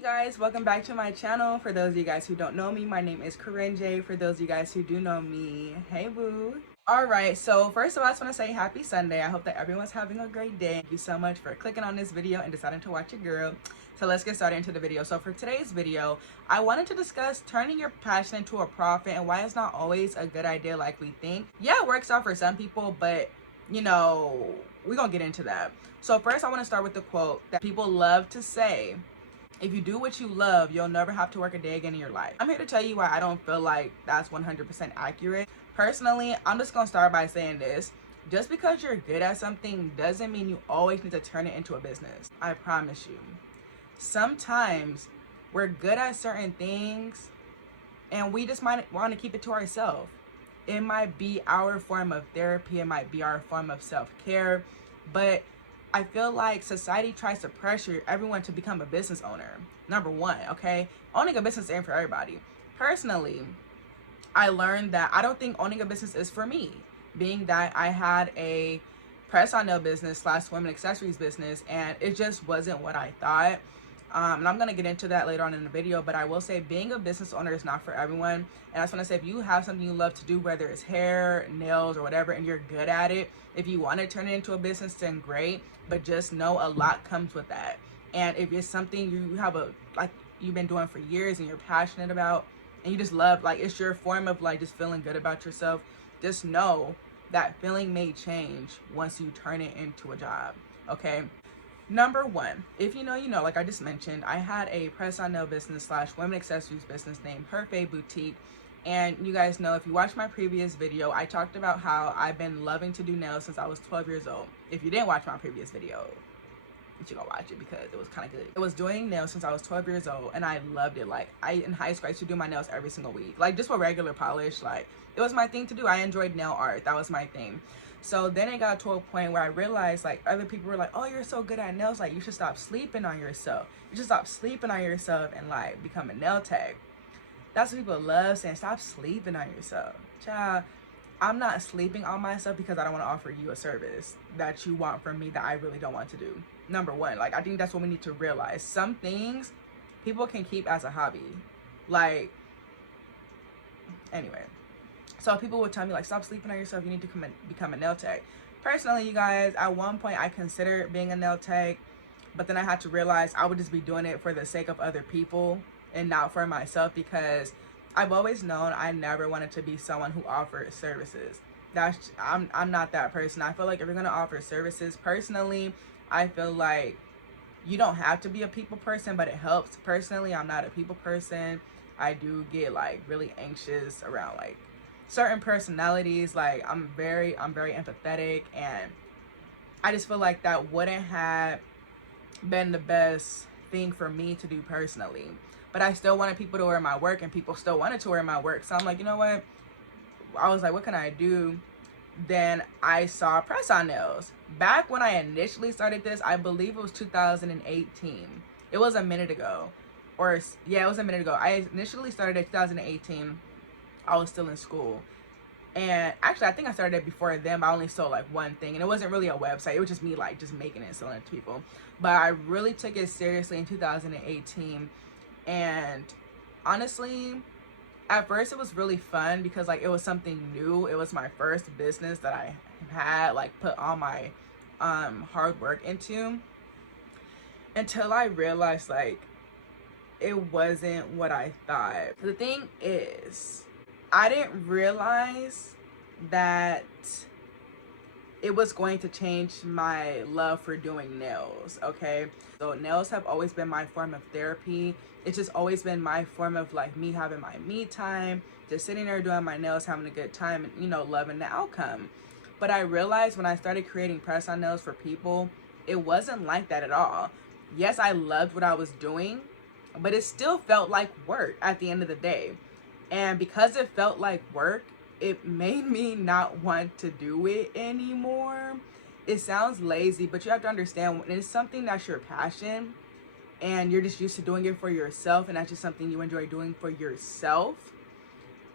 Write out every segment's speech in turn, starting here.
you guys, welcome back to my channel. For those of you guys who don't know me, my name is Corinne J. For those of you guys who do know me, hey boo. Alright, so first of all, I just want to say happy Sunday. I hope that everyone's having a great day. Thank you so much for clicking on this video and deciding to watch your girl. So let's get started into the video. So for today's video, I wanted to discuss turning your passion into a profit and why it's not always a good idea like we think. Yeah, it works out for some people, but you know, we're gonna get into that. So first, I want to start with the quote that people love to say: if you do what you love, you'll never have to work a day again in your life. I'm here to tell you why I don't feel like that's 100% accurate. Personally, I'm just gonna start by saying this: just because you're good at something doesn't mean you always need to turn it into a business. I promise you. Sometimes we're good at certain things and we just might want to keep it to ourselves. It might be our form of therapy, it might be our form of self-care, but I feel like society tries to pressure everyone to become a business owner. Number one, okay? Owning a business ain't for everybody. Personally, I learned that I don't think owning a business is for me, being that I had a press-on nail business / women accessories business, and it just wasn't what I thought. And I'm going to get into that later on in the video, but I will say being a business owner is not for everyone. And I just want to say, if you have something you love to do, whether it's hair, nails, or whatever, and you're good at it, if you want to turn it into a business, then great. But just know a lot comes with that. And if it's something you have you've been doing for years and you're passionate about, and you just love, like it's your form of like just feeling good about yourself, just know that feeling may change once you turn it into a job, okay? Number one, if you know, you know, like I just mentioned, I had a press-on nail business / women accessories business named Her Faye Boutique. And you guys know, if you watched my previous video, I talked about how I've been loving to do nails since I was 12 years old. If you didn't watch my previous video, you should go watch it because it was kind of good. I was doing nails since I was 12 years old and I loved it. Like in high school, I used to do my nails every single week. Like just with regular polish, like it was my thing to do. I enjoyed nail art. That was my thing. So then it got to a point where I realized like other people were like, oh, you're so good at nails. Like you should stop sleeping on yourself. You should stop sleeping on yourself and like become a nail tech. That's what people love saying. Stop sleeping on yourself. Child, I'm not sleeping on myself because I don't want to offer you a service that you want from me that I really don't want to do. Number one, like I think that's what we need to realize. Some things people can keep as a hobby. Like, anyway. So people would tell me like, stop sleeping on yourself. You need to become a nail tech. Personally, you guys, at one point I considered being a nail tech, but then I had to realize I would just be doing it for the sake of other people and not for myself, because I've always known I never wanted to be someone who offers services. I'm not that person. I feel like if you're gonna offer services, personally, I feel like you don't have to be a people person, but it helps. Personally, I'm not a people person. I do get like really anxious around like certain personalities. Like I'm very empathetic, and I just feel like that wouldn't have been the best thing for me to do personally. But I still wanted people to wear my work, and people still wanted to wear my work. So I'm like, you know what? I was like, what can I do? Then I saw press-on nails. Back when I initially started this, I believe it was 2018. It was a minute ago. Or, yeah, it was a minute ago. I initially started in 2018. I was still in school. And actually, I think I started it before then, but I only sold like one thing. And it wasn't really a website. It was just me like just making it and selling it to people. But I really took it seriously in 2018. And honestly, at first it was really fun because like it was something new. It was my first business that I had like put all my hard work into, until I realized like it wasn't what I thought. The thing is, I didn't realize that it was going to change my love for doing nails, okay? So nails have always been my form of therapy. It's just always been my form of like me having my me time, just sitting there doing my nails, having a good time, and you know, loving the outcome. But I realized when I started creating press-on nails for people, it wasn't like that at all. Yes, I loved what I was doing, but it still felt like work at the end of the day. And because it felt like work, it made me not want to do it anymore. It sounds lazy, but you have to understand, when it's something that's your passion and you're just used to doing it for yourself, and that's just something you enjoy doing for yourself,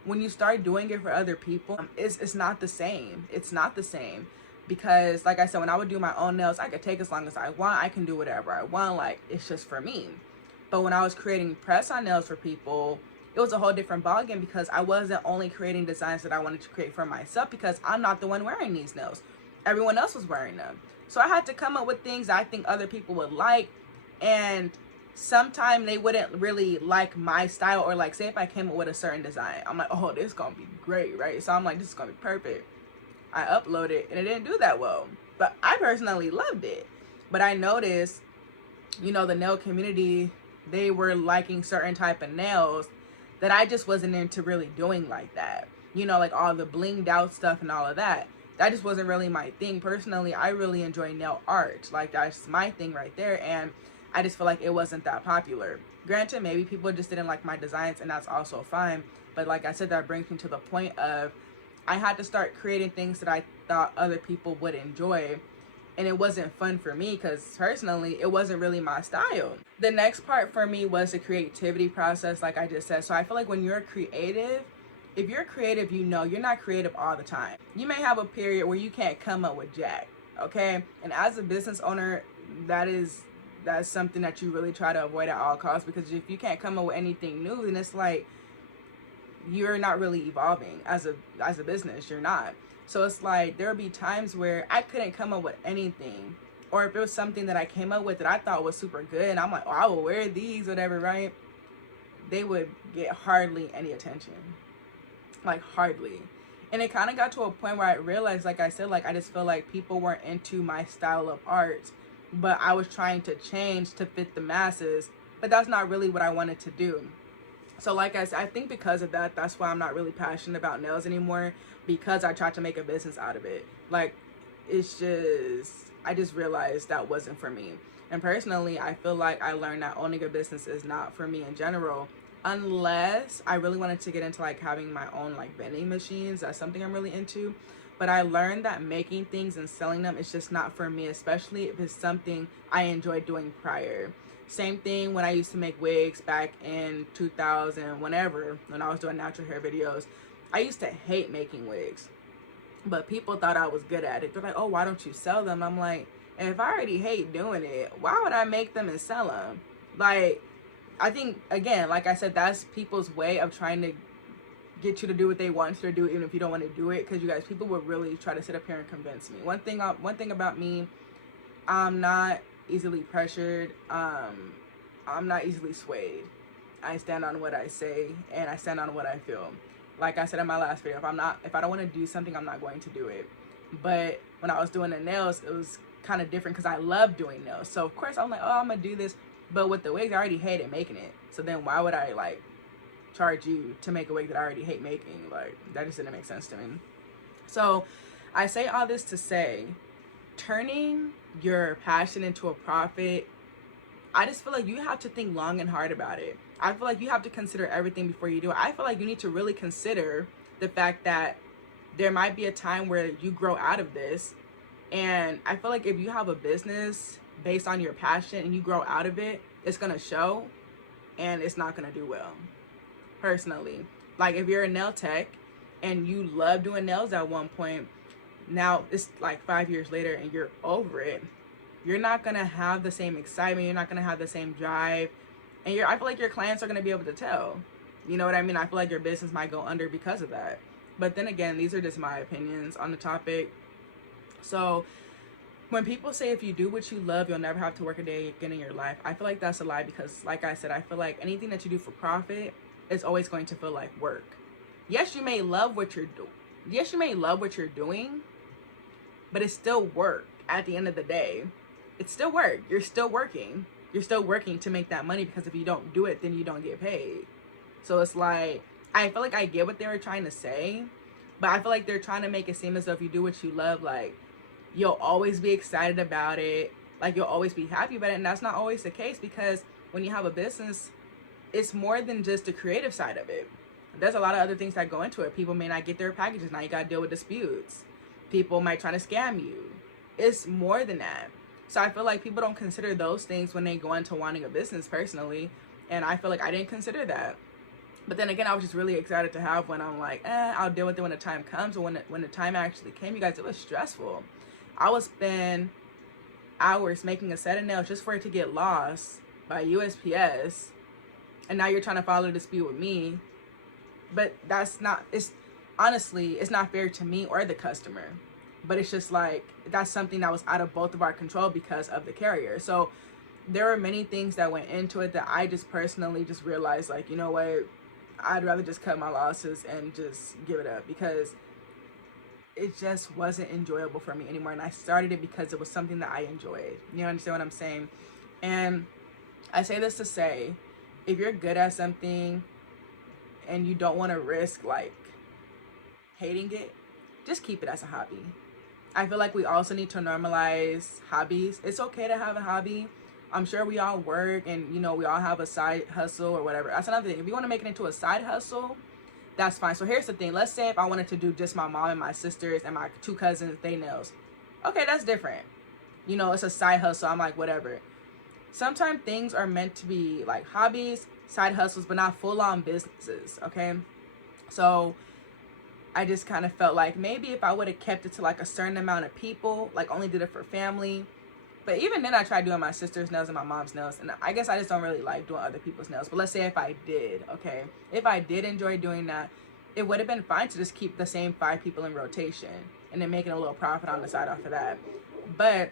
when you start doing it for other people, it's not the same. It's not the same. Because like I said, when I would do my own nails, I could take as long as I want. I can do whatever I want. Like, it's just for me. But when I was creating press-on nails for people, it was a whole different ballgame, because I wasn't only creating designs that I wanted to create for myself, because I'm not the one wearing these nails. Everyone else was wearing them. So I had to come up with things that I think other people would like, and sometimes they wouldn't really like my style, or like, say if I came up with a certain design, I'm like, oh, this is gonna be great, right? So I'm like, this is gonna be perfect. I upload it and it didn't do that well, but I personally loved it. But I noticed, you know, the nail community, they were liking certain type of nails that I just wasn't into really doing like that. You know, like all the blinged out stuff and all of that. That just wasn't really my thing. Personally, I really enjoy nail art. Like, that's my thing right there. And I just feel like it wasn't that popular. Granted, maybe people just didn't like my designs, and that's also fine. But like I said, that brings me to the point of I had to start creating things that I thought other people would enjoy. And it wasn't fun for me, because personally, it wasn't really my style. The next part for me was the creativity process, like I just said. So I feel like when you're creative, if you're creative, you know, you're not creative all the time. You may have a period where you can't come up with jack, okay? And as a business owner, that's something that you really try to avoid at all costs, because if you can't come up with anything new, then it's like you're not really evolving as a business. You're not. So it's like there would be times where I couldn't come up with anything, or if it was something that I came up with that I thought was super good, and I'm like, oh, I will wear these, whatever, right? They would get hardly any attention, like hardly. And it kind of got to a point where I realized, like I said, like I just feel like people weren't into my style of art, but I was trying to change to fit the masses, but that's not really what I wanted to do. So like I said, I think because of that, that's why I'm not really passionate about nails anymore, because I tried to make a business out of it. Like, it's just, I just realized that wasn't for me. And personally, I feel like I learned that owning a business is not for me in general, unless I really wanted to get into like having my own like vending machines. That's something I'm really into. But I learned that making things and selling them is just not for me, especially if it's something I enjoyed doing prior. Same thing when I used to make wigs back in 2000, whenever, when I was doing natural hair videos. I used to hate making wigs, but people thought I was good at it. They're like, oh, why don't you sell them? I'm like, if I already hate doing it, why would I make them and sell them? Like, I think, again, like I said, that's people's way of trying to get you to do what they want you to do, even if you don't want to do it. Because you guys, people would really try to sit up here and convince me. One thing about me, I'm not easily pressured. I'm not easily swayed. I stand on what I say, and I stand on what I feel. Like I said in my last video, if I don't want to do something, I'm not going to do it. But when I was doing the nails, it was kind of different, because I love doing nails. So of course I'm like, oh, I'm gonna do this. But with the wigs, I already hated making it. So then why would I like charge you to make a wig that I already hate making? Like, that just didn't make sense to me. So I say all this to say, turning your passion into a profit, I just feel like you have to think long and hard about it. I feel like you have to consider everything before you do it. I feel like you need to really consider the fact that there might be a time where you grow out of this. And I feel like if you have a business based on your passion and you grow out of it, it's gonna show, and it's not gonna do well, personally. Like, if you're a nail tech and you love doing nails at one point, now it's like 5 years later and you're over it, you're not gonna have the same excitement, you're not gonna have the same drive, and I feel like your clients are gonna be able to tell. You know what I mean? I feel like your business might go under because of that. But then again, these are just my opinions on the topic. So when people say if you do what you love, you'll never have to work a day again in your life, I feel like that's a lie, because like I said, I feel like anything that you do for profit is always going to feel like work. Yes, you may love what you're doing. Yes, you may love what you're doing, but it's still work at the end of the day. It's still work. You're still working. You're still working to make that money, because if you don't do it, then you don't get paid. So it's like, I feel like I get what they were trying to say, but I feel like they're trying to make it seem as though if you do what you love, like, you'll always be excited about it, like you'll always be happy about it. And that's not always the case, because when you have a business, it's more than just the creative side of it. There's a lot of other things that go into it. People may not get their packages. Now you got to deal with disputes. People might try to scam you. It's more than that. So I feel like people don't consider those things when they go into wanting a business, personally. And I feel like I didn't consider that. But then again, I was just really excited to have one. I'm like, I'll deal with it when the time comes. But when the time actually came, you guys, it was stressful. I would spend hours making a set of nails just for it to get lost by USPS, and now you're trying to file a dispute with me. But that's not, it's honestly, it's not fair to me or the customer. But it's just like, that's something that was out of both of our control because of the carrier. So there were many things that went into it that I just personally just realized, like, you know what, I'd rather just cut my losses and just give it up, because it just wasn't enjoyable for me anymore. And I started it because it was something that I enjoyed. You understand what I'm saying? And I say this to say, if you're good at something and you don't want to risk like hating it, just keep it as a hobby. I feel like we also need to normalize hobbies. It's okay to have a hobby. I'm sure we all work and, you know, we all have a side hustle or whatever. That's another thing. If you want to make it into a side hustle, that's fine. So here's the thing. Let's say if I wanted to do just my mom and my sisters and my 2 cousins, they nails. Okay, that's different. You know, it's a side hustle. I'm like, whatever. Sometimes things are meant to be like hobbies, side hustles, but not full-on businesses, okay? So I just kind of felt like maybe if I would have kept it to like a certain amount of people, like only did it for family. But even then I tried doing my sister's nails and my mom's nails, and I guess I just don't really like doing other people's nails. But let's say if I did, okay? If I did enjoy doing that, it would have been fine to just keep the same 5 people in rotation and then making a little profit on the side off of that. But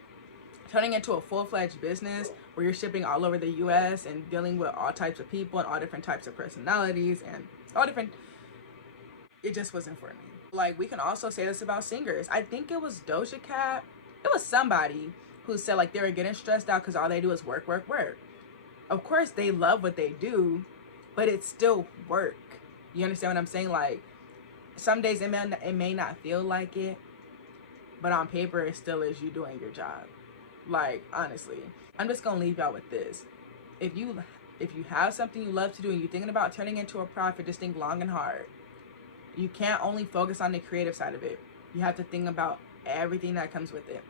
turning into a full-fledged business where you're shipping all over the US and dealing with all types of people and all different types of personalities and all different, it just wasn't for me. Like, we can also say this about singers. I think it was Doja Cat. It was somebody who said like they were getting stressed out because all they do is work, work, work. Of course, they love what they do, but it's still work. You understand what I'm saying? Like, some days it may not feel like it, but on paper, it still is you doing your job. Like, honestly, I'm just gonna leave y'all with this. If you have something you love to do and you're thinking about turning into a profit, just think long and hard. You can't only focus on the creative side of it. You have to think about everything that comes with it.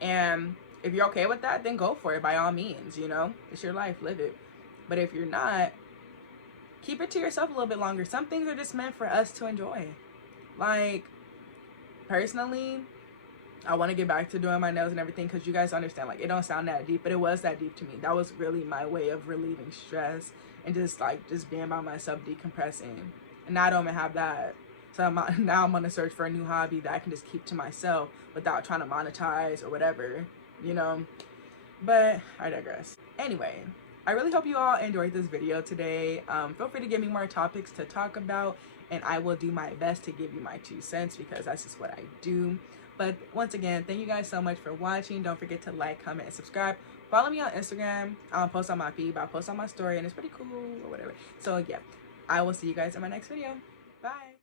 And if you're okay with that, then go for it by all means, you know? It's your life, live it. But if you're not, keep it to yourself a little bit longer. Some things are just meant for us to enjoy. Like, personally, I want to get back to doing my nails and everything, because you guys understand, like, it don't sound that deep, but it was that deep to me. That was really my way of relieving stress and just being by myself, decompressing. And now I don't even have that. So now I'm on a search for a new hobby that I can just keep to myself without trying to monetize or whatever, you know. But I digress. Anyway, I really hope you all enjoyed this video today. Feel free to give me more topics to talk about, and I will do my best to give you my 2 cents, because that's just what I do. But once again, thank you guys so much for watching. Don't forget to like, comment, and subscribe. Follow me on Instagram. I don't post on my feed, but I post on my story, and it's pretty cool or whatever. So yeah, I will see you guys in my next video. Bye.